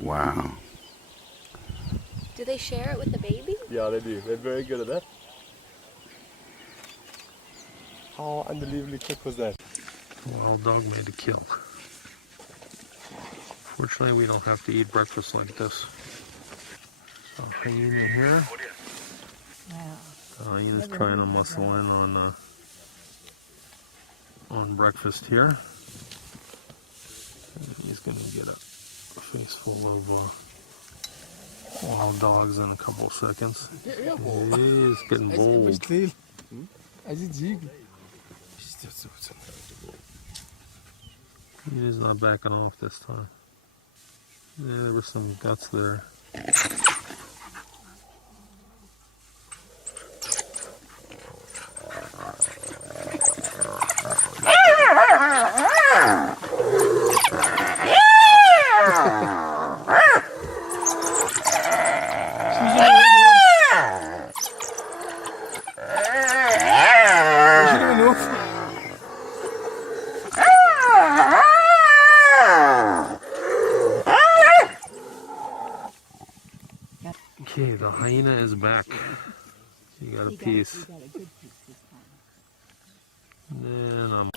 Wow. Do they share it with the baby? Yeah, they do. They're very good at that. How unbelievably quick was that? Wild dog made a kill. Fortunately, we don't have to eat breakfast like this. So, hyena here. Hyena's trying to muscle in on breakfast here. And he's going to get a face full of wild dogs in a couple of seconds. He's getting bold. He is not backing off this time. Yeah, there was some guts there. Okay, the hyena is back. You got a piece. And I'm